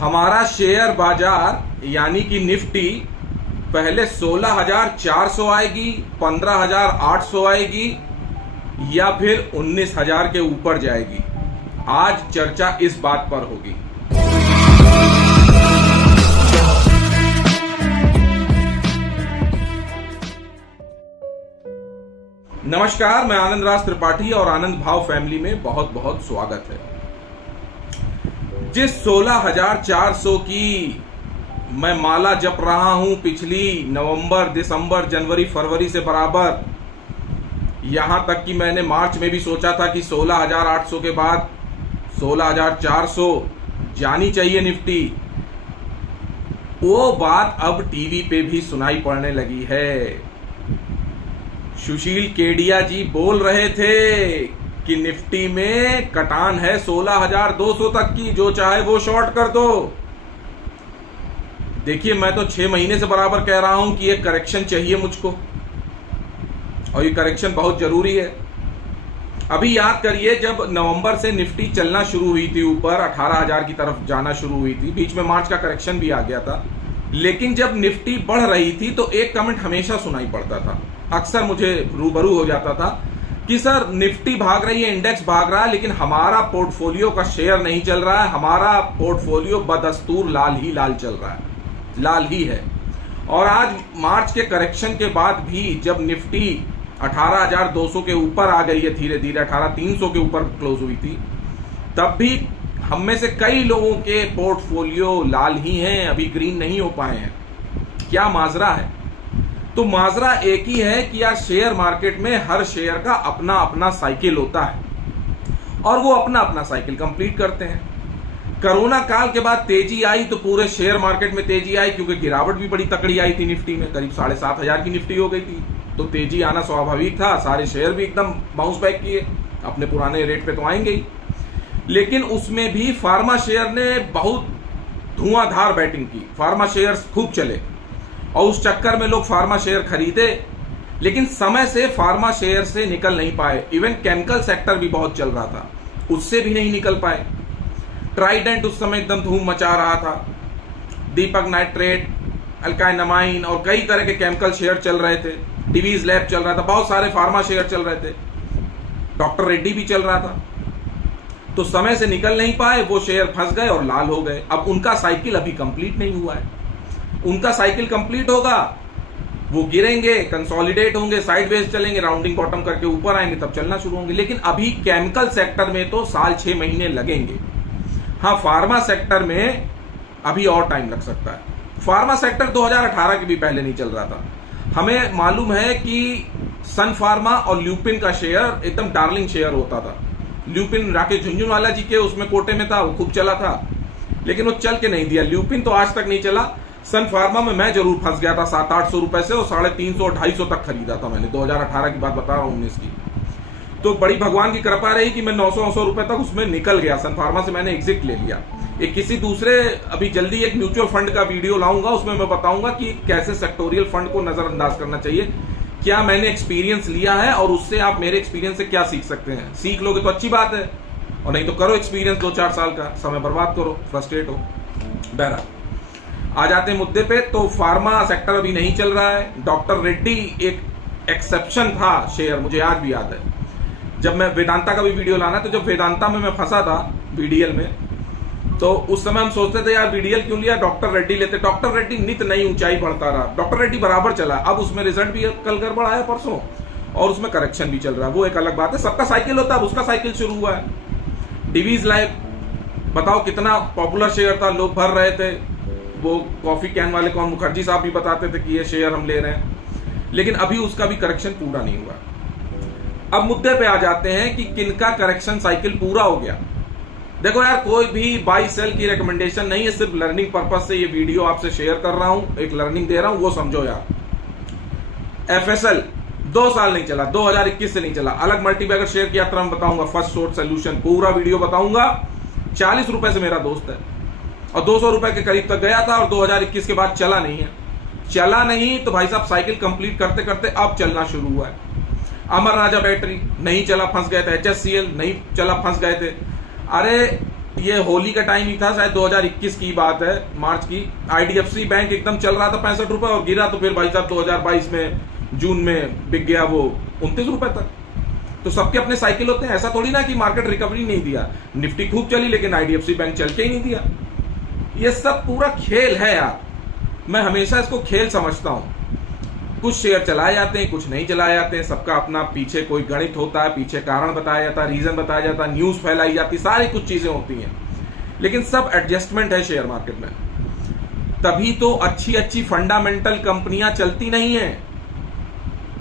हमारा शेयर बाजार यानी कि निफ्टी पहले 16,400 आएगी, 15,800 आएगी या फिर 19,000 के ऊपर जाएगी। आज चर्चा इस बात पर होगी। नमस्कार, मैं आनंद राज त्रिपाठी और आनंद भाव फैमिली में बहुत बहुत स्वागत है। जिस 16,400 की मैं माला जप रहा हूं पिछली नवंबर, दिसंबर, जनवरी, फरवरी से बराबर, यहां तक कि मैंने मार्च में भी सोचा था कि 16,800 के बाद 16,400 जानी चाहिए निफ्टी, वो बात अब टीवी पे भी सुनाई पड़ने लगी है। सुशील केडिया जी बोल रहे थे कि निफ्टी में कटान है 16,200 तक की, जो चाहे वो शॉर्ट कर दो। देखिए, मैं तो 6 महीने से बराबर कह रहा हूं कि ये करेक्शन चाहिए मुझको, और ये करेक्शन बहुत जरूरी है। अभी याद करिए, जब नवंबर से निफ्टी चलना शुरू हुई थी, ऊपर 18,000 की तरफ जाना शुरू हुई थी, बीच में मार्च का करेक्शन भी आ गया था, लेकिन जब निफ्टी बढ़ रही थी तो एक कमेंट हमेशा सुनाई पड़ता था, अक्सर मुझे रूबरू हो जाता था कि सर निफ्टी भाग रही है, इंडेक्स भाग रहा है, लेकिन हमारा पोर्टफोलियो का शेयर नहीं चल रहा है, हमारा पोर्टफोलियो बदस्तूर लाल ही लाल चल रहा है, लाल ही है। और आज मार्च के करेक्शन के बाद भी जब निफ्टी 18,200 के ऊपर आ गई है, धीरे धीरे 18,300 के ऊपर क्लोज हुई थी, तब भी हम में से कई लोगों के पोर्टफोलियो लाल ही हैं, अभी ग्रीन नहीं हो पाए हैं। क्या माजरा है? तो माजरा एक ही है कि यार शेयर मार्केट में हर शेयर का अपना अपना साइकिल होता है और वो अपना अपना साइकिल कंप्लीट करते हैं। कोरोना काल के बाद तेजी आई तो पूरे शेयर मार्केट में तेजी आई, क्योंकि गिरावट भी बड़ी तकड़ी आई थी निफ्टी में, करीब 7,500 की निफ्टी हो गई थी, तो तेजी आना स्वाभाविक था। सारे शेयर भी एकदम बाउंस बैक किए, अपने पुराने रेट पे तो आएंगे ही। लेकिन उसमें भी फार्मा शेयर ने बहुत धुआंधार बैटिंग की, फार्मा शेयर्स खूब चले और उस चक्कर में लोग फार्मा शेयर खरीदे, लेकिन समय से फार्मा शेयर से निकल नहीं पाए। इवन केमिकल सेक्टर भी बहुत चल रहा था, उससे भी नहीं निकल पाए। ट्राइडेंट उस समय एकदम धूम मचा रहा था, दीपक नाइट्रेट, अल्काइनामाइन और कई तरह के केमिकल शेयर चल रहे थे, डिवीज लैब चल रहा था, बहुत सारे फार्मा शेयर चल रहे थे, डॉक्टर रेड्डी भी चल रहा था। तो समय से निकल नहीं पाए, वो शेयर फंस गए और लाल हो गए। अब उनका साइकिल अभी कंप्लीट नहीं हुआ है, उनका साइकिल कंप्लीट होगा, वो गिरेंगे, कंसोलिडेट होंगे, साइडवेज चलेंगे, राउंडिंग बॉटम करके ऊपर आएंगे, तब चलना शुरू होंगे। लेकिन अभी केमिकल सेक्टर में तो साल 6 महीने लगेंगे। हाँ, फार्मा सेक्टर में अभी और टाइम लग सकता है। फार्मा सेक्टर 2018 के भी पहले नहीं चल रहा था। हमें मालूम है कि सन फार्मा और ल्यूपिन का शेयर एकदम डार्लिंग शेयर होता था। ल्यूपिन राकेश झुंझुनवाला जी के उसमें कोटे में था, वो खूब चला था, लेकिन वो चल के नहीं दिया। ल्यूपिन तो आज तक नहीं चला। सन फार्मा में मैं जरूर फंस गया था 700-800 रुपए से, और 350 और 250 तक खरीदा था मैंने, 2018 की बात बता रहा हूं, 19 की। तो बड़ी भगवान की कृपा रही कि मैं 900 रुपए तक उसमें निकल गया। सन फार्मा से मैंने एग्जिट ले लिया। एक किसी दूसरे, अभी जल्दी एक म्यूचुअल फंड का वीडियो लाऊंगा, उसमें मैं बताऊंगा कि कैसे सेक्टोरियल फंड को नजरअंदाज करना चाहिए, क्या मैंने एक्सपीरियंस लिया है और उससे आप मेरे एक्सपीरियंस से क्या सीख सकते हैं। सीख लोगे तो अच्छी बात है, और नहीं तो करो एक्सपीरियंस 2-4 साल का, समय बर्बाद करो, फ्रस्ट्रेट हो। बहरहाल आ जाते हैं मुद्दे पे। तो फार्मा सेक्टर अभी नहीं चल रहा है। डॉक्टर रेड्डी एक एक्सेप्शन था शेयर, मुझे आज भी याद है, जब मैं वेदांता का भी वीडियो लाना, तो जब वेदांता में मैं फंसा था बीडीएल में, तो उस समय हम सोचते थे यार बीडीएल क्यों लिया, डॉक्टर रेड्डी लेते। डॉक्टर रेड्डी नित नई ऊंचाई बढ़ता रहा, डॉक्टर रेड्डी बराबर चला। अब उसमें रिजल्ट भी कल गड़बड़ आया परसों, और उसमें करेक्शन भी चल रहा है, वो एक अलग बात है। सबका साइकिल होता है, उसका साइकिल शुरू हुआ है। डिवीज लाइफ बताओ कितना पॉपुलर शेयर था, लोग भर रहे थे। वो कॉफी कैन वाले कौन, मुखर्जी साहब भी बताते थे कि ये शेयर हम ले रहे हैं, लेकिन अभी उसका भी करेक्शन पूरा नहीं हुआ। अब मुद्दे पे आ जाते हैं कि किनका करेक्शन साइकिल पूरा हो गया। देखो यार, कोई भी बाई सेल की रिकमेंडेशन नहीं है, सिर्फ लर्निंग पर्पज से ये वीडियो आपसे शेयर कर रहा हूं, एक लर्निंग दे रहा हूं, वो समझो यार। एफएसएल 2 साल नहीं चला, 2021 से नहीं चला। अलग मल्टीबैगर शेयर की यात्रा में बताऊंगा, फर्स्ट शॉर्ट सोल्यूशन पूरा वीडियो बताऊंगा। 40 रुपए से मेरा दोस्त है और 200 रुपए के करीब तक गया था, और 2021 के बाद चला नहीं है। चला नहीं तो भाई साहब साइकिल कंप्लीट करते करते अब चलना शुरू हुआ है। अमर राजा बैटरी नहीं चला, फंस गए थे। HSCL नहीं चला, फंस गए थे। अरे ये होली का टाइम ही था, शायद 2021 की बात है, मार्च की। आईडीएफसी बैंक एकदम चल रहा था 65 रुपए और गिरा तो फिर भाई साहब 2022 में जून में बिक गया वो 29 रुपए तक। तो सबके अपने साइकिल होते हैं, ऐसा थोड़ी ना कि मार्केट रिकवरी नहीं दिया। निफ्टी खूब चली लेकिन आईडीएफसी बैंक चल के ही नहीं दिया। ये सब पूरा खेल है यार, मैं हमेशा इसको खेल समझता हूं। कुछ शेयर चलाए जाते हैं, कुछ नहीं चलाए जाते हैं, सबका अपना पीछे कोई गणित होता है, पीछे कारण बताया जाता है, रीजन बताया जाता है, न्यूज फैलाई जाती है, सारी कुछ चीजें होती हैं, लेकिन सब एडजस्टमेंट है शेयर मार्केट में। तभी तो अच्छी अच्छी फंडामेंटल कंपनियां चलती नहीं है।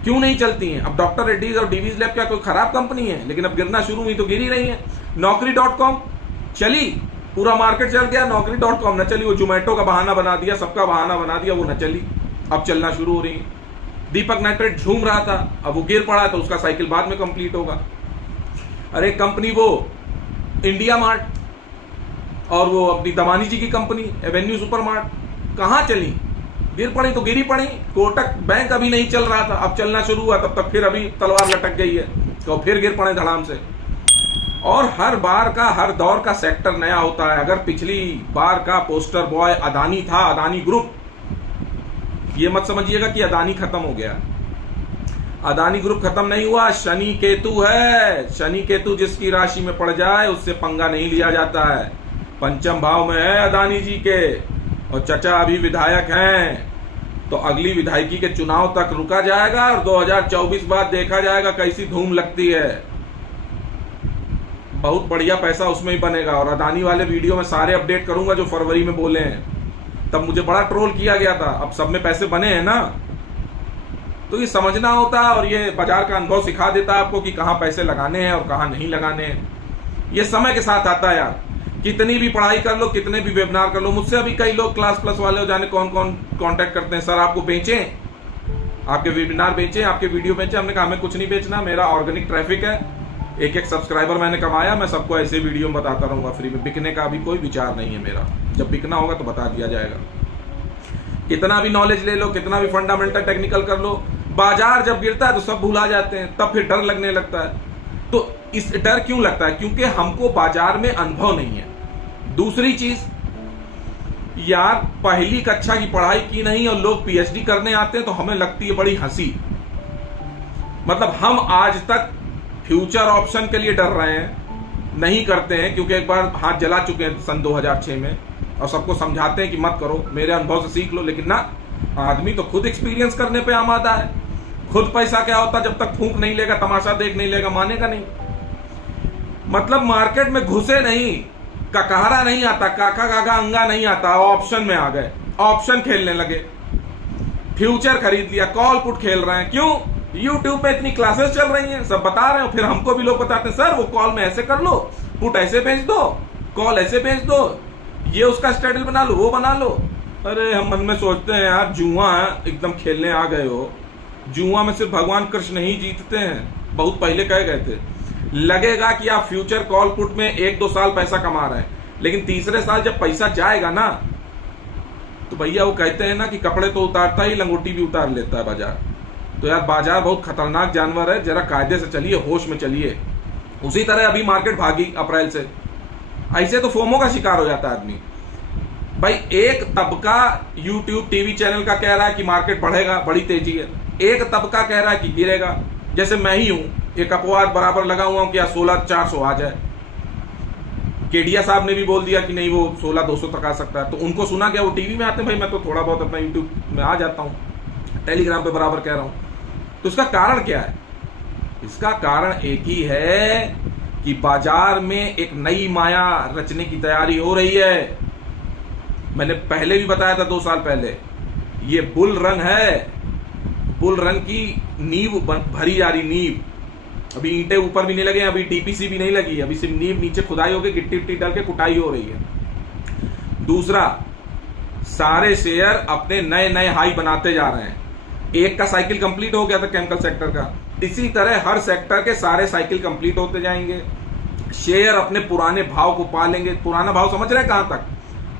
क्यों नहीं चलती हैं? अब डॉक्टर रेड्डीज और डीवीज लैब क्या कोई खराब कंपनी है? लेकिन अब गिरना शुरू हुई तो गिर ही रही है। Naukri.com चली, पूरा मार्केट चल गया, Naukri.com न चली, वो जोमेटो का बहाना बना दिया, सबका बहाना बना दिया, वो न चली, अब चलना शुरू हो रही है। दीपक नाइट्रेट झूम रहा था, अब वो गिर पड़ा तो उसका साइकिल बाद में कंप्लीट होगा। अरे कंपनी वो इंडिया मार्ट और वो अपनी दमानी जी की कंपनी एवेन्यू सुपर मार्ट कहां चली? गिर पड़ी तो गिरी पड़ी। कोटक बैंक अभी नहीं चल रहा था, अब चलना शुरू हुआ, तब तक फिर अभी तलवार लटक गई है तो फिर गिर पड़े धड़ाम से। और हर बार का, हर दौर का सेक्टर नया होता है। अगर पिछली बार का पोस्टर बॉय अदानी था, अदानी ग्रुप, ये मत समझिएगा कि अदानी खत्म हो गया। अदानी ग्रुप खत्म नहीं हुआ, शनि केतु है। शनि केतु जिसकी राशि में पड़ जाए उससे पंगा नहीं लिया जाता है। पंचम भाव में है अदानी जी के, और चचा अभी विधायक हैं, तो अगली विधायकी के चुनाव तक रुका जाएगा और 2024 बाद देखा जाएगा कैसी धूम लगती है। बहुत बढ़िया पैसा उसमें ही बनेगा। और अदानी वाले वीडियो में सारे अपडेट करूंगा जो फरवरी में बोले हैं। तब मुझे बड़ा ट्रोल किया गया था, अब सब में पैसे बने हैं ना, तो ये समझना होता है और ये बाजार का अनुभव सिखा देता है आपको कि कहां पैसे लगाने हैं और कहां नहीं लगाने हैं। ये समय के साथ आता है यार। कितनी भी पढ़ाई कर लो, कितने भी वेबिनार कर लो, मुझसे अभी कई लोग क्लास प्लस वाले हो जाने कौन कौन कांटेक्ट करते हैं, सर आपको बेचें, आपके वेबिनार बेचें, आपके वीडियो बेचें। हमने कहा हमें कुछ नहीं बेचना, मेरा ऑर्गेनिक ट्रैफिक है, एक एक सब्सक्राइबर मैंने कमाया, मैं सबको ऐसे वीडियो में बताता रहूंगा फ्री में। बिकने का अभी कोई विचार नहीं है मेरा, जब बिकना होगा तो बता दिया जाएगा। कितना भी नॉलेज ले लो, कितना भी फंडामेंटल टेक्निकल कर लो, बाजार जब गिरता है तो सब भुला जाते हैं, तब फिर डर लगने लगता है। तो इस डर क्यों लगता है? क्योंकि हमको बाजार में अनुभव नहीं है। दूसरी चीज यार, पहली कक्षा की पढ़ाई की नहीं और लोग पीएचडी करने आते हैं तो हमें लगती है बड़ी हंसी। मतलब हम आज तक फ्यूचर ऑप्शन के लिए डर रहे हैं, नहीं करते हैं, क्योंकि एक बार हाथ जला चुके हैं सन 2006 में, और सबको समझाते हैं कि मत करो, मेरे अनुभव से सीख लो। लेकिन ना, आदमी तो खुद एक्सपीरियंस करने पे आमादा है। खुद पैसा क्या होता जब तक फूंक नहीं लेगा, तमाशा देख नहीं लेगा, मानेगा नहीं। मतलब मार्केट में घुसे नहीं, ककहरा नहीं आता, काका काका अंगा नहीं आता, ऑप्शन में आ गए, ऑप्शन खेलने लगे, फ्यूचर खरीद लिया, कॉल पुट खेल रहे हैं। क्यों? यूट्यूब पे इतनी क्लासेस चल रही हैं, सब बता रहे हो, फिर हमको भी लोग बताते हैं सर वो कॉल में ऐसे कर लो, पुट ऐसे बेच दो, कॉल ऐसे बेच दो, ये उसका स्ट्रेटजी बना लो, वो बना लो। अरे हम मन में सोचते हैं यार, जुआ एकदम खेलने आ गए हो। जुआ में सिर्फ भगवान कृष्ण ही जीतते हैं, बहुत पहले कह गए थे। लगेगा कि आप फ्यूचर कॉल पुट में 1-2 साल पैसा कमा रहे हैं, लेकिन तीसरे साल जब पैसा जाएगा ना, तो भैया वो कहते हैं ना कि कपड़े तो उतारता ही, लंगोटी भी उतार लेता है बाजार। तो यार बाजार बहुत खतरनाक जानवर है, जरा कायदे से चलिए, होश में चलिए। उसी तरह अभी मार्केट भागी अप्रैल से, ऐसे तो फोमो का शिकार हो जाता है आदमी। भाई एक तबका यूट्यूब टीवी चैनल का कह रहा है कि मार्केट बढ़ेगा, बड़ी तेजी है, एक तबका कह रहा है कि गिरेगा। जैसे मैं ही हूं, एक अपवाद बराबर लगा हुआ हूं कि 16,400 आ जाए। केडिया साहब ने भी बोल दिया कि नहीं वो 16,200 तक आ सकता है, तो उनको सुना गया, वो टीवी में आते हैं। भाई मैं तो थोड़ा बहुत अपना यूट्यूब में आ जाता हूं, टेलीग्राम पे बराबर कह रहा हूं। तो इसका कारण क्या है? इसका कारण एक ही है कि बाजार में एक नई माया रचने की तैयारी हो रही है। मैंने पहले भी बताया था 2 साल पहले, ये बुल रन है, बुल रन की नींव भरी जा रही, नींव। अभी ईंटें ऊपर भी नहीं लगे, अभी टीपीसी भी नहीं लगी, अभी सिर्फ नींव नीचे खुदाई होकर गिट्टी विट्टी डाल के कुटाई हो रही है। दूसरा, सारे शेयर अपने नए नए हाई बनाते जा रहे हैं। एक का साइकिल कंप्लीट हो गया था केमिकल सेक्टर का, इसी तरह हर सेक्टर के सारे साइकिल कंप्लीट होते जाएंगे। शेयर अपने पुराने भाव को पा लेंगे। पुराना भाव समझ रहे हैं कहां तक?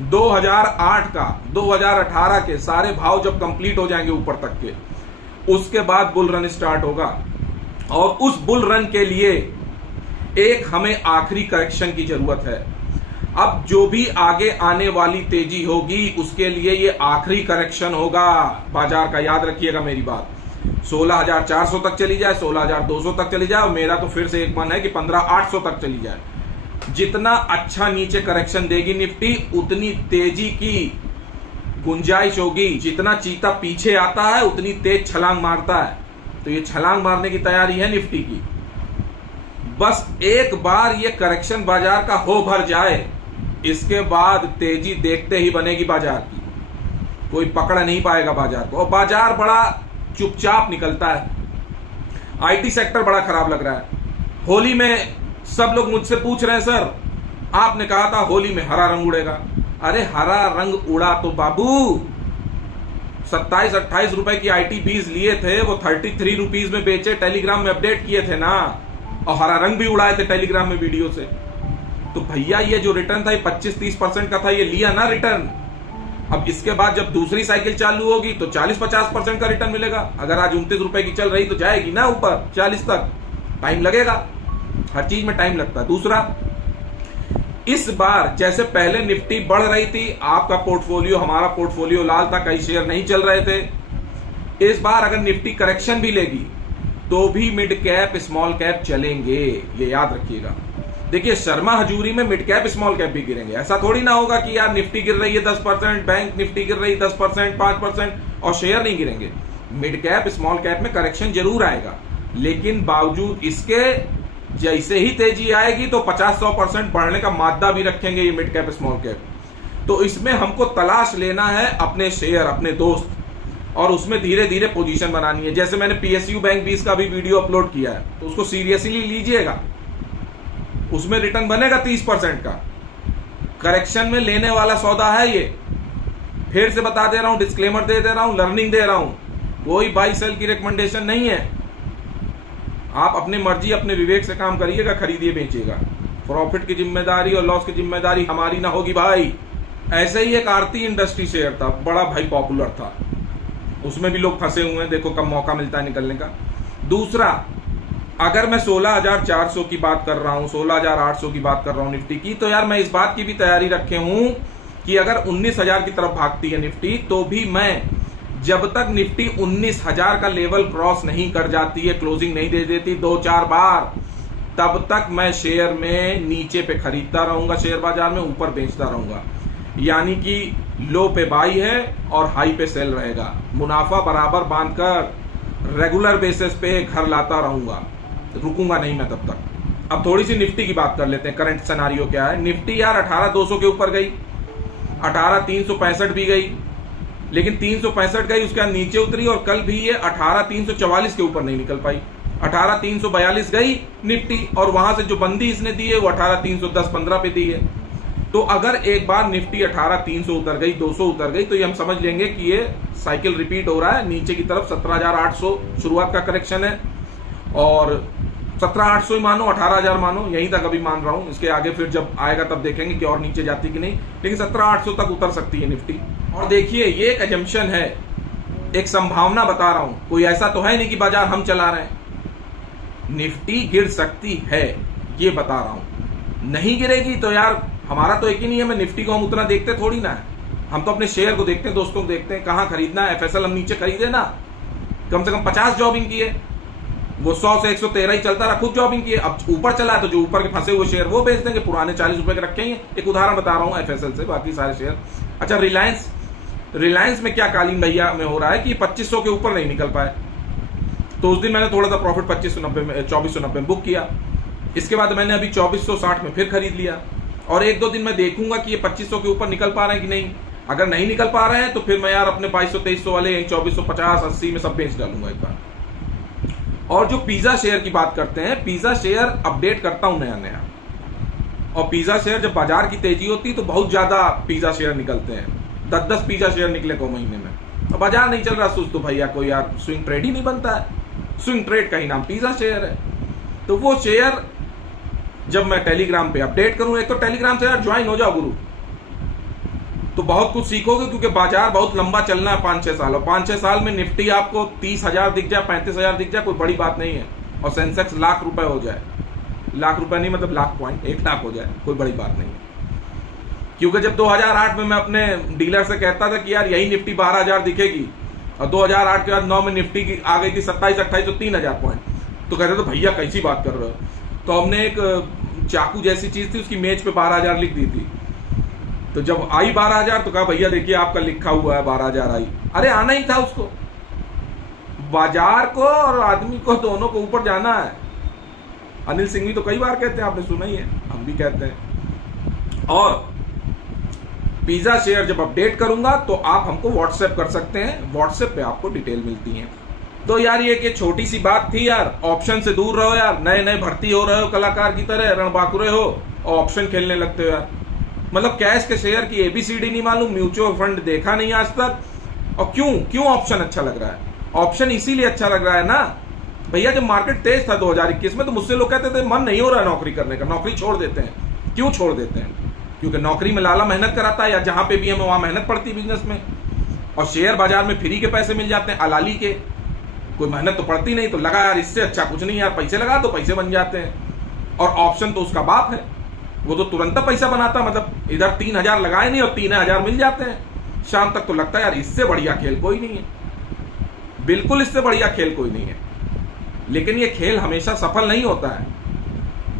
2008 का, 2018 के सारे भाव जब कंप्लीट हो जाएंगे ऊपर तक के, उसके बाद बुल रन स्टार्ट होगा। और उस बुल रन के लिए एक हमें आखिरी करेक्शन की जरूरत है। अब जो भी आगे आने वाली तेजी होगी उसके लिए ये आखिरी करेक्शन होगा बाजार का। याद रखिएगा मेरी बात, 16,400 तक चली जाए, 16,200 तक चली जाए, और मेरा तो फिर से एक मन है कि 15,800 तक चली जाए। जितना अच्छा नीचे करेक्शन देगी निफ्टी उतनी तेजी की गुंजाइश होगी। जितना चीता पीछे आता है उतनी तेज छलांग मारता है, तो ये छलांग मारने की तैयारी है निफ्टी की। बस एक बार ये करेक्शन बाजार का हो भर जाए, इसके बाद तेजी देखते ही बनेगी बाजार की, कोई पकड़ नहीं पाएगा बाजार को। और बाजार बड़ा चुपचाप निकलता है। आईटी सेक्टर बड़ा खराब लग रहा है। होली में सब लोग मुझसे पूछ रहे हैं, सर आपने कहा था होली में हरा रंग उड़ेगा। अरे हरा रंग उड़ा तो बाबू, 27-28 रुपए की आईटी बीज लिए थे, वो 33 रुपीज में बेचे, टेलीग्राम में अपडेट किए थे ना, और हरा रंग भी उड़ाए थे टेलीग्राम में वीडियो से। तो भैया ये जो रिटर्न था ये 25-30% का था, ये लिया ना रिटर्न। अब इसके बाद जब दूसरी साइकिल चालू होगी तो 40-50% का रिटर्न मिलेगा। अगर आज 29 रुपए की चल रही तो जाएगी ना ऊपर 40 तक, टाइम लगेगा, हर चीज में टाइम लगता है। दूसरा, इस बार जैसे पहले निफ्टी बढ़ रही थी, आपका पोर्टफोलियो हमारा पोर्टफोलियो लाल था, कई शेयर नहीं चल रहे थे। इस बार अगर निफ्टी करेक्शन भी लेगी तो भी मिड कैप स्मॉल कैप चलेंगे, ये याद रखिएगा। देखिए शर्मा हजूरी में मिड कैप स्मॉल कैप भी गिरेंगे। ऐसा थोड़ी ना होगा कि यार निफ्टी गिर रही है 10%, बैंक निफ्टी गिर रही है 10%, 5% और शेयर नहीं गिरेंगे। मिड कैप स्मॉल कैप में करेक्शन जरूर आएगा, लेकिन बावजूद इसके जैसे ही तेजी आएगी तो 50-100% बढ़ने का मादा भी रखेंगे ये मिड कैप स्मॉल कैप। तो इसमें हमको तलाश लेना है अपने शेयर, अपने दोस्त, और उसमें धीरे धीरे पोजीशन बनानी है। जैसे मैंने पीएसयू बैंक 20 का भी वीडियो अपलोड किया है, तो उसको सीरियसली लीजिएगा, उसमें रिटर्न बनेगा 30% का। करेक्शन में लेने वाला सौदा है ये, फिर से बता दे रहा हूं, डिस्क्लेमर दे रहा हूं, लर्निंग दे रहा हूं, कोई बाई सेल की रिकमेंडेशन नहीं है। आप अपनी मर्जी अपने विवेक से काम करिएगा, खरीदिए बेचिएगा। प्रॉफिट की जिम्मेदारी और लॉस की जिम्मेदारी हमारी ना होगी भाई। ऐसे ही एक आरती इंडस्ट्री शेयर था, बड़ा भाई पॉपुलर था, उसमें भी लोग फंसे हुए हैं, देखो कब मौका मिलता है निकलने का। दूसरा, अगर मैं 16,400 की बात कर रहा हूं, 16,800 की बात कर रहा हूं निफ्टी की, तो यार मैं इस बात की भी तैयारी रखे हूं कि अगर 19,000 की तरफ भागती है निफ्टी, तो भी मैं जब तक निफ्टी 19,000 का लेवल क्रॉस नहीं कर जाती है, क्लोजिंग नहीं दे देती 2-4 बार, तब तक मैं शेयर में नीचे पे खरीदता रहूंगा, शेयर बाजार में ऊपर बेचता रहूंगा। यानी कि लो पे बाई है और हाई पे सेल रहेगा। मुनाफा बराबर बांधकर रेगुलर बेसिस पे घर लाता रहूंगा, रुकूंगा नहीं मैं तब तक। अब थोड़ी सी निफ्टी की बात कर लेते हैं, करंट सिनारियो क्या है। निफ्टी यार 18,200 के ऊपर गई, 18,365 भी गई, लेकिन 365 गई, उसके बाद नीचे उतरी, और कल भी ये 18,344 के ऊपर नहीं निकल पाई। 18,342 गई निफ्टी, और वहां से जो बंदी इसने दी है वो 18,310-15 पे दी है। तो अगर एक बार निफ्टी 18,300 उतर गई, 200 उतर गई, तो ये हम समझ लेंगे कि ये साइकिल रिपीट हो रहा है। नीचे की तरफ 17,800 शुरुआत का करेक्शन है, और 17,800 ही मानो, 18,000 मानो, यहीं तक अभी मान रहा हूं। इसके आगे फिर जब आएगा तब देखेंगे कि और नीचे जाती कि नहीं, लेकिन 17,800 तक उतर सकती है निफ्टी। और देखिए ये एक एजम्पशन है, एक संभावना बता रहा हूं, कोई ऐसा तो है नहीं कि बाजार हम चला रहे हैं। निफ्टी गिर सकती है, ये बता रहा हूं। नहीं गिरेगी तो यार हमारा तो एक ही नहीं है, मैं निफ्टी को हम उतना देखते थोड़ी ना है, हम तो अपने शेयर को देखते हैं, दोस्तों को देखते हैं, कहां खरीदना है। एफएसएल हम नीचे खरीदे ना, कम से कम 50 जॉबिंग की है, वो 100 से 113 ही चलता रहा, खूब जॉबिंग की है। अब ऊपर चला है तो जो ऊपर के फंसे हुए शेयर वो बेच देंगे, पुराने 40 रुपए के रखे हैं। एक उदाहरण बता रहा हूं एफएसएल से, बाकी सारे शेयर। अच्छा, रिलायंस में क्या कालीन भैया में हो रहा है कि 2500 के ऊपर नहीं निकल पाए, तो उस दिन मैंने थोड़ा सा प्रॉफिट 2490 में बुक किया। इसके बाद मैंने अभी 2460 में फिर खरीद लिया, और 1-2 दिन मैं देखूंगा कि ये 2500 के ऊपर निकल पा रहे हैं कि नहीं। अगर नहीं निकल पा रहे हैं तो फिर मैं यार अपने 2200-2300 वाले 2450, 80 में सब बेच डालूंगा एक बार। और जो पिज्जा शेयर की बात करते हैं, पिज्जा शेयर अपडेट करता हूं नया नया, और पिज्जा शेयर जब बाजार की तेजी होती है तो बहुत ज्यादा पिज्जा शेयर निकलते हैं, 10-10 पिज्जा शेयर निकले को महीने में। तो बाजार नहीं चल रहा सोच तो भैया कोई यार स्विंग ट्रेड ही नहीं बनता है, स्विंग ट्रेड का ही नाम पिज्जा शेयर है। तो वो शेयर जब मैं टेलीग्राम पे अपडेट करूं, एक तो टेलीग्राम से यार ज्वाइन हो जाओ गुरु, तो बहुत कुछ सीखोगे, क्योंकि बाजार बहुत लंबा चलना है 5-6 साल, और 5-6 साल में निफ्टी आपको 30,000 दिख जाए, 35,000 दिख जाए, कोई बड़ी बात नहीं है। और सेंसेक्स लाख रुपए हो जाए, लाख रुपए नहीं मतलब लाख पॉइंट, 1 लाख हो जाए, कोई बड़ी बात नहीं है। क्योंकि जब 2008 में मैं अपने डीलर से कहता था कि यार यही निफ्टी 12,000 दिखेगी, और 2008 के बाद 9 में निफ्टी की आ गई थी 27-28, तो 3,000 पॉइंट, तो कहते तो भैया कैसी बात कर रहे हो। तो हमने एक चाकू जैसी चीज थी, उसकी मेज पे 12,000 लिख दी थी। तो जब आई 12,000 तो कहा भैया देखिए आपका लिखा हुआ है 12,000 आई। अरे आना ही था उसको, बाजार को और आदमी को दोनों को ऊपर जाना है। अनिल सिंह भी तो कई बार कहते हैं, आपने सुना ही है, हम भी कहते हैं। और पिज्जा शेयर जब अपडेट करूंगा तो आप हमको व्हाट्सएप कर सकते हैं, व्हाट्सएप पे आपको डिटेल मिलती है। तो यार ये छोटी सी बात थी यार, ऑप्शन से दूर रहो यार। नए नए भर्ती हो रहे हो कलाकार की तरह, रणबांकुरे हो और ऑप्शन खेलने लगते हो यार। मतलब कैश के शेयर की ABCD नहीं मालूम, म्यूचुअल फंड देखा नहीं आज तक। और क्यों ऑप्शन अच्छा लग रहा है? ऑप्शन इसीलिए अच्छा लग रहा है ना भैया, जब मार्केट तेज था 2021 में तो मुझसे लोग कहते थे मन नहीं हो रहा है नौकरी करने का, नौकरी छोड़ देते हैं। क्यों छोड़ देते हैं? क्योंकि नौकरी में लाला मेहनत कराता है, या जहां पे भी हमें वहां मेहनत पड़ती है बिजनेस में। और शेयर बाजार में फ्री के पैसे मिल जाते हैं, अलाली के, कोई मेहनत तो पड़ती नहीं। तो लगा यार इससे अच्छा कुछ नहीं यार, पैसे लगा तो पैसे बन जाते हैं। और ऑप्शन तो उसका बाप है, वो तो तुरंत पैसा बनाता, मतलब इधर 3,000 लगाए नहीं और 3,000 मिल जाते हैं शाम तक। तो लगता है यार इससे बढ़िया खेल कोई नहीं है, बिल्कुल इससे बढ़िया खेल कोई नहीं है। लेकिन ये खेल हमेशा सफल नहीं होता है।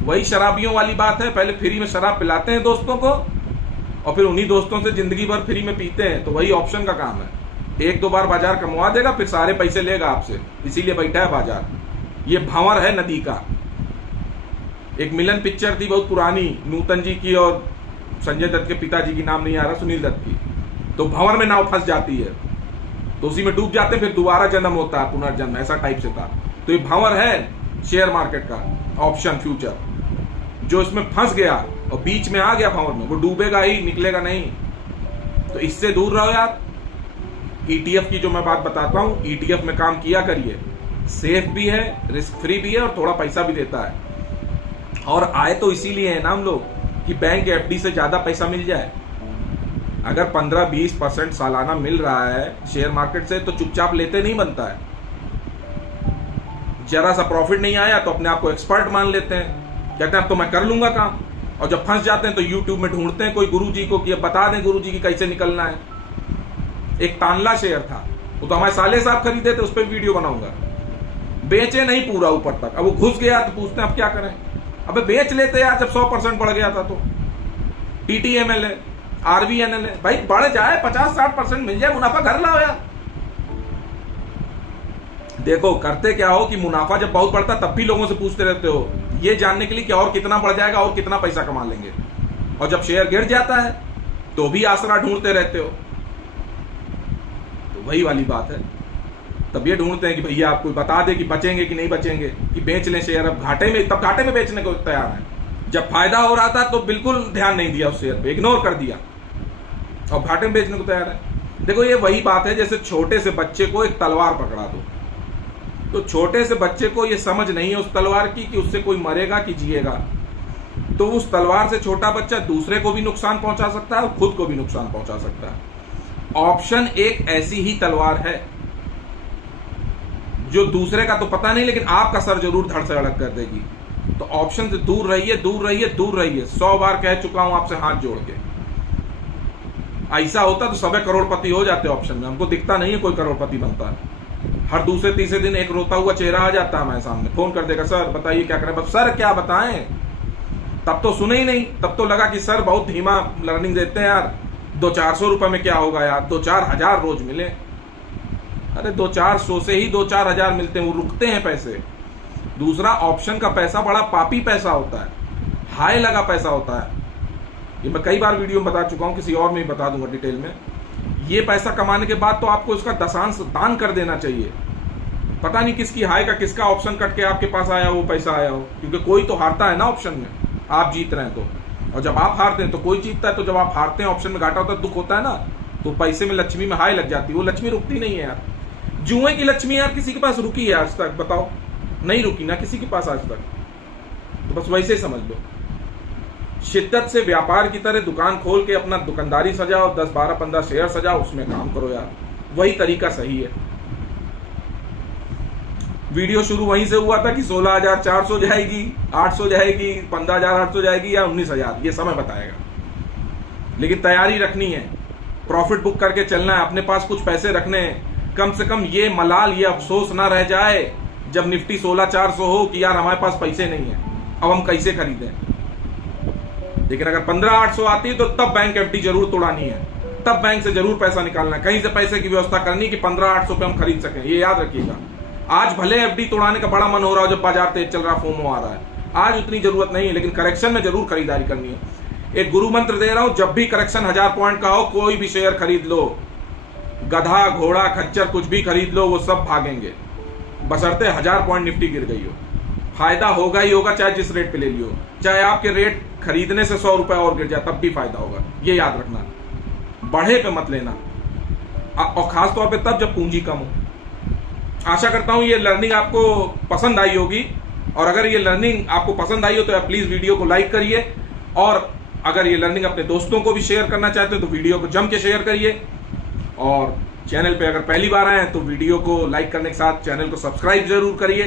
वही शराबियों वाली बात है, पहले फ्री में शराब पिलाते हैं दोस्तों को और फिर उन्हीं दोस्तों से जिंदगी भर फ्री में पीते हैं। तो वही ऑप्शन का काम है, 1-2 बार बाजार कमवा देगा फिर सारे पैसे लेगा आपसे, इसीलिए बैठा है बाजार। ये भंवर है नदी का। एक मिलन पिक्चर थी बहुत पुरानी, नूतन जी की और संजय दत्त के पिताजी की, नाम नहीं आ रहा, सुनील दत्त की। तो भंवर में नाव फंस जाती है तो उसी में डूब जाते हैं, फिर दोबारा जन्म होता है, पुनर्जन्म, ऐसा टाइप से था। तो ये भंवर है शेयर मार्केट का ऑप्शन फ्यूचर। जो इसमें फंस गया और बीच में आ गया भंवर में, वो डूबेगा ही, निकलेगा नहीं। तो इससे दूर रहो यार। ETF की जो मैं बात बताता हूं, ETF में काम किया करिए, सेफ भी है, रिस्क फ्री भी है और थोड़ा पैसा भी देता है। और आए तो इसीलिए है ना हम लोग कि बैंक FD से ज्यादा पैसा मिल जाए। अगर 15-20% सालाना मिल रहा है शेयर मार्केट से तो चुपचाप लेते नहीं बनता है। जरा सा प्रॉफिट नहीं आया तो अपने आप को एक्सपर्ट मान लेते हैं, कहते हैं अब तो मैं कर लूंगा काम। और जब फंस जाते हैं तो YouTube में ढूंढते हैं कोई गुरुजी को कि बता दें गुरुजी की कैसे निकलना है। एक तानला शेयर था, वो तो हमारे साले साहब खरीदे थे, उस पर वीडियो बनाऊंगा। बेचे नहीं पूरा ऊपर तक, अब वो घुस गया तो पूछते हैं अब क्या करें। अबे बेच लेते यार, जब 100% बढ़ गया था तो। TTML है, RVNL है, भाई बढ़ जाए 50-60% मिल जाए मुनाफा, घर लाओ यार। देखो करते क्या हो कि मुनाफा जब बहुत बढ़ता तब भी लोगों से पूछते रहते हो, ये जानने के लिए कि और कितना बढ़ जाएगा और कितना पैसा कमा लेंगे। और जब शेयर गिर जाता है तो भी आसरा ढूंढते रहते हो। तो वही वाली बात है, तब ये ढूंढते हैं कि भैया आपको बता दे कि बचेंगे कि नहीं बचेंगे, कि बेच लें शेयर अब घाटे में, तब घाटे में बेचने को तैयार है। जब फायदा हो रहा था तो बिल्कुल ध्यान नहीं दिया उस शेयर पे, इग्नोर कर दिया, और घाटे में बेचने को तैयार है। देखो ये वही बात है जैसे छोटे से बच्चे को एक तलवार पकड़ा दो, तो छोटे से बच्चे को ये समझ नहीं है उस तलवार की कि उससे कोई मरेगा कि जिएगा। तो उस तलवार से छोटा बच्चा दूसरे को भी नुकसान पहुंचा सकता है और खुद को भी नुकसान पहुंचा सकता है। ऑप्शन एक ऐसी ही तलवार है जो दूसरे का तो पता नहीं लेकिन आपका सर जरूर धड़ से अलग कर देगी। तो ऑप्शन से दूर रहिए, दूर रहिए, दूर रहिए। 100 बार कह चुका हूं आपसे हाथ जोड़ के। ऐसा होता तो सबे करोड़पति हो जाते ऑप्शन में, हमको दिखता नहीं है कोई करोड़पति बनता है। हर दूसरे तीसरे दिन एक रोता हुआ चेहरा आ जाता है हमारे सामने, फोन कर देगा, सर बताइए क्या करें। सर क्या बताएं, तब तो सुने ही नहीं, तब तो लगा कि सर बहुत धीमा लर्निंग देते हैं यार, 200-400 रुपए में क्या होगा यार, 2-4 हजार रोज मिले। अरे 200-400 से ही 2-4 हजार मिलते हैं, वो रुकते हैं पैसे। दूसरा ऑप्शन का पैसा बड़ा पापी पैसा होता है, हाय लगा पैसा होता है। ये मैं कई बार वीडियो में बता चुका हूं, किसी और में भी बता दूंगा डिटेल में। ये पैसा कमाने के बाद तो आपको इसका दशांश दान कर देना चाहिए। पता नहीं किसकी हाय का, किसका ऑप्शन कट के आपके पास आया वो पैसा आया हो, क्योंकि कोई तो हारता है ना ऑप्शन में, आप जीत रहे हैं तो। और जब आप हारते हैं तो कोई जीतता है। तो जब आप हारते हैं, ऑप्शन में घाटा होता है, दुख होता है ना, तो पैसे में लक्ष्मी में हाय लग जाती है। वो लक्ष्मी रुकती नहीं है यार। जुए की लक्ष्मी यार किसी के पास रुकी है आज तक? बताओ, नहीं रुकी ना किसी के पास आज तक। तो बस वैसे ही समझ लो, शिद्दत से व्यापार की तरह दुकान खोल के अपना दुकानदारी सजाओ, 10, 12, 15 शेयर सजाओ, उसमें काम करो यार, वही तरीका सही है। वीडियो शुरू वहीं से हुआ था कि 16,400 जाएगी, 800 जाएगी, 15,800 जाएगी या 19,000, ये समय बताएगा। लेकिन तैयारी रखनी है, प्रॉफिट बुक करके चलना है, अपने पास कुछ पैसे रखने हैं। कम से कम ये मलाल, ये अफसोस ना रह जाए जब निफ्टी 16,400 हो कि यार हमारे पास पैसे नहीं है, अब हम कैसे खरीदें। लेकिन अगर 15,800 आती है तो तब बैंक एफडी जरूर तोड़ानी है, तब बैंक से जरूर पैसा निकालना है, कहीं से पैसे की व्यवस्था करनी कि 15,800 पे हम खरीद सकें। ये याद रखिएगा। आज भले एफडी तोड़ाने का बड़ा मन हो रहा हो, जब बाजार तेज चल रहा, फोमो आ रहा है, आज उतनी जरूरत नहीं है, लेकिन करेक्शन में जरूर खरीदारी करनी है। एक गुरु मंत्र दे रहा हूं, जब भी करेक्शन 1000 पॉइंट का हो, कोई भी शेयर खरीद लो, गधा घोड़ा खच्चर कुछ भी खरीद लो, वो सब भागेंगे, बशर्ते 1000 पॉइंट निफ्टी गिर गई हो। फायदा होगा ही होगा, चाहे जिस रेट पे ले लियो, चाहे आपके रेट खरीदने से 100 रुपए और गिर जाए तब भी फायदा होगा। ये याद रखना, बढ़े पे मत लेना, और खास तौर पे तब जब पूंजी कम हो। आशा करता हूं ये लर्निंग आपको पसंद आई होगी, और अगर ये लर्निंग आपको पसंद आई हो तो प्लीज वीडियो को लाइक करिए, और अगर ये लर्निंग अपने दोस्तों को भी शेयर करना चाहते हो तो वीडियो को जम के शेयर करिए, और चैनल पे अगर पहली बार आए हैं तो वीडियो को लाइक करने के साथ चैनल को सब्सक्राइब जरूर करिए,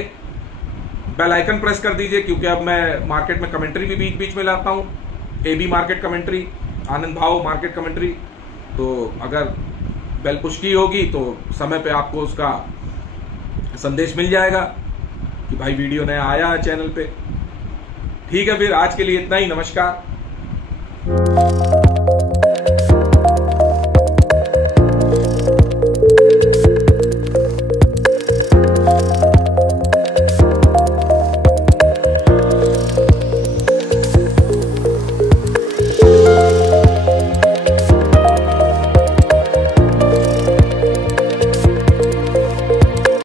बेल आइकन प्रेस कर दीजिए, क्योंकि अब मैं मार्केट में कमेंट्री भी बीच बीच में लाता हूं, एबी मार्केट कमेंट्री, आनंद भाव मार्केट कमेंट्री। तो अगर बेल पुश की होगी तो समय पे आपको उसका संदेश मिल जाएगा कि भाई वीडियो नया आया है चैनल पे। ठीक है, फिर आज के लिए इतना ही। नमस्कार।